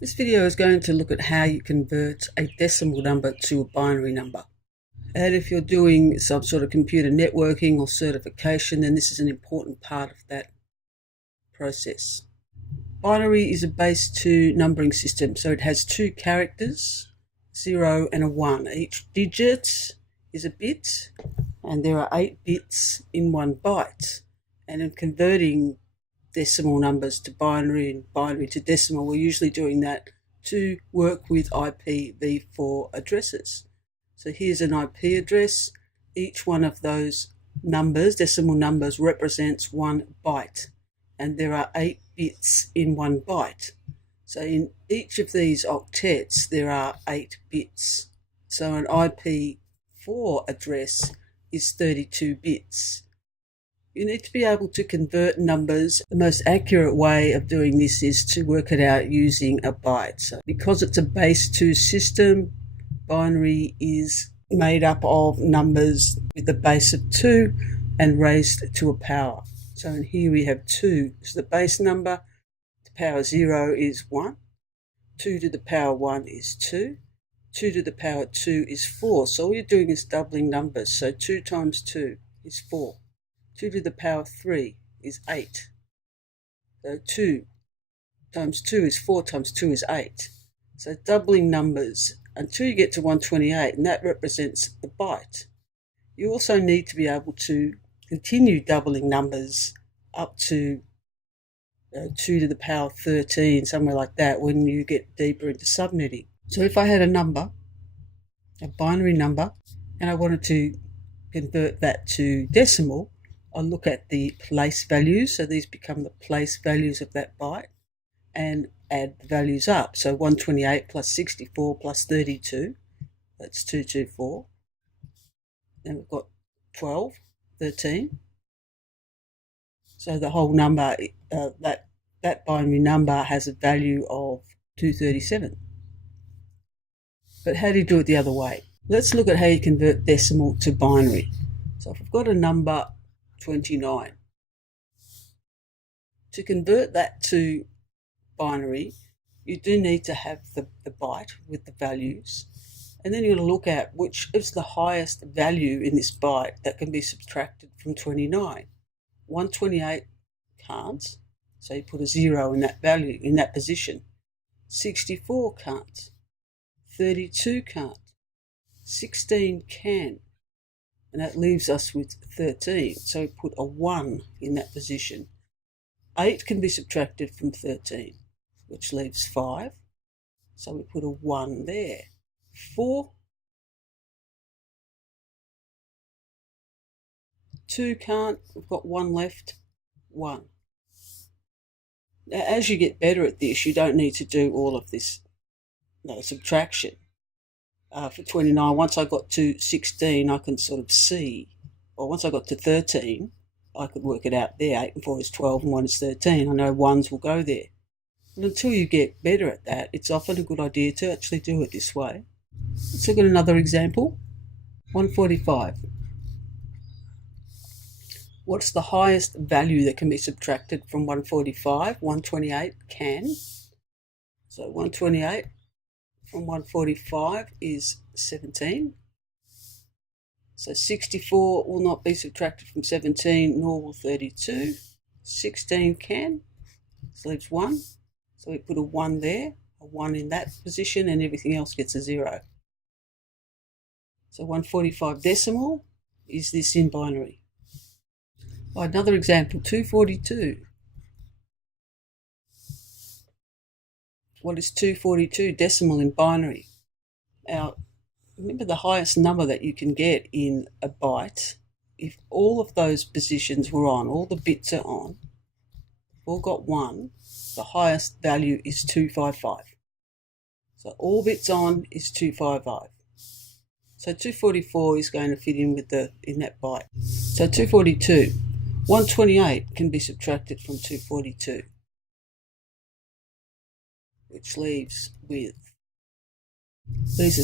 This video is going to look at how you convert a decimal number to a binary number. And if you're doing some sort of computer networking or certification, then this is an important part of that process. Binary is a base 2 numbering system, so it has two characters, 0 and a 1. Each digit is a bit, and there are 8 bits in 1 byte. And in converting decimal numbers to binary and binary to decimal, we're usually doing that to work with IPv4 addresses. So here's an IP address. Each one of those numbers, decimal numbers, represents 1 byte, and there are 8 bits in 1 byte. So in each of these octets there are 8 bits. So an IP4 address is 32 bits. You need to be able to convert numbers. The most accurate way of doing this is to work it out using a byte. So because it's a base 2 system, binary is made up of numbers with a base of 2 and raised to a power. So in here we have 2 is the base number, the power 0 is 1, 2 to the power 1 is 2, 2 to the power 2 is 4. So all you're doing is doubling numbers. So 2 times 2 is 4. 2 to the power 3 is 8. So 2 times 2 is 4 times 2 is 8. So doubling numbers until you get to 128, and that represents the byte. You also need to be able to continue doubling numbers up to 2 to the power 13, somewhere like that, when you get deeper into subnetting. So if I had a number, a binary number, and I wanted to convert that to decimal, I'll look at the place values. So these become the place values of that byte, and add the values up. So 128 plus 64 plus 32, that's 224. Then we've got 12, 13. So the whole number, that binary number has a value of 237. But how do you do it the other way? Let's look at how you convert decimal to binary. So if I've got a number 29, to convert that to binary, you do need to have the byte with the values, and then you're going to look at which is the highest value in this byte that can be subtracted from 29. 128 can't, so you put a 0 in that value, in that position. 64 can't, 32 can't, 16 can, and that leaves us with 13, so we put a 1 in that position. 8 can be subtracted from 13, which leaves 5, so we put a 1 there. 4, 2 can't, we've got 1 left, 1. Now as you get better at this, you don't need to do all of this subtraction. For 29, once I got to 16, I can sort of see, or once I got to 13, I could work it out there. 8 and 4 is 12 and 1 is 13. I know 1s will go there. And until you get better at that, it's often a good idea to actually do it this way. Let's look at another example. 145. What's the highest value that can be subtracted from 145? 128 can. So 128 from 145 is 17. So 64 will not be subtracted from 17, nor will 32. 16 can. This leaves 1. So we put a 1 there, a 1 in that position, and everything else gets a 0. So 145 decimal is this in binary. Another example, 242. What is 242 decimal in binary? Now, remember the highest number that you can get in a byte, if all of those positions were on, all the bits are on, all got 1, the highest value is 255. So all bits on is 255. So 244 is going to fit in with in that byte. So 242, 128 can be subtracted from 242, which leaves us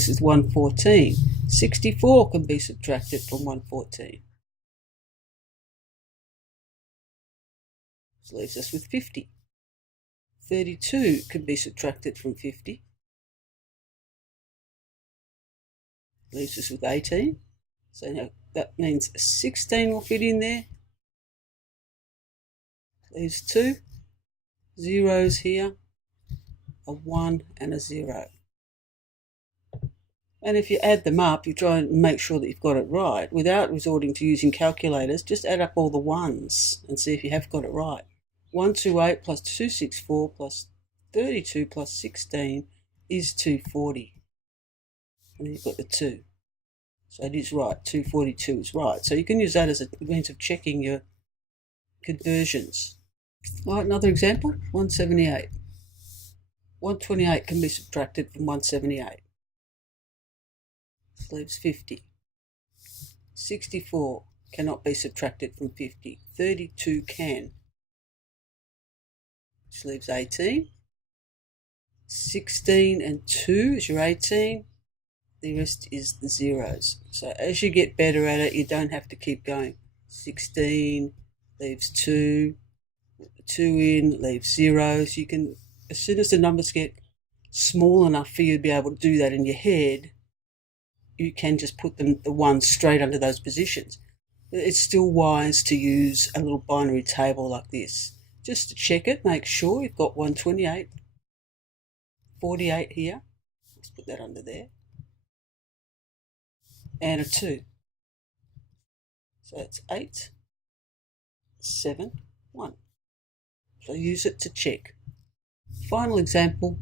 with 114. 64 can be subtracted from 114. This leaves us with 50. 32 can be subtracted from 50. Leaves us with 18. So now that means 16 will fit in there. Leaves 2 zeros here, a 1 and a 0. And if you add them up, you try and make sure that you've got it right. Without resorting to using calculators, just add up all the ones and see if you have got it right. 128 plus 264 plus 32 plus 16 is 240. And then you've got the 2. So it is right, 242 is right. So you can use that as a means of checking your conversions. All right, another example, 178. 128 can be subtracted from 178. This leaves 50. 64 cannot be subtracted from 50. 32 can. Which leaves 18. 16 and 2 is your 18. The rest is the zeros. So as you get better at it, you don't have to keep going. 16 leaves 2. 2 in leaves zeros. You can, as soon as the numbers get small enough for you to be able to do that in your head, you can just put the ones straight under those positions. It's still wise to use a little binary table like this. Just to check it, make sure you've got 128, 48 here. Let's put that under there. And a 2. So it's 8, 7, 1. So use it to check. Final example,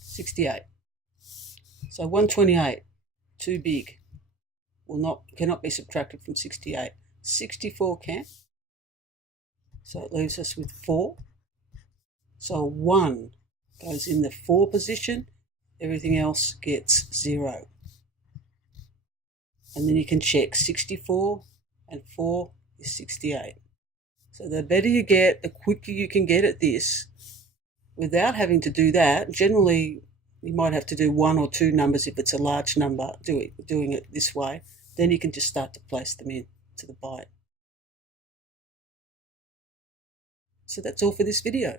68. So 128, too big, cannot be subtracted from 68. 64 can. So it leaves us with 4. So 1 goes in the 4 position. Everything else gets 0. And then you can check 64 and 4 is 68. So the better you get, the quicker you can get at this without having to do that. Generally, you might have to do 1 or 2 numbers if it's a large number, doing it this way. Then you can just start to place them in to the byte. So that's all for this video.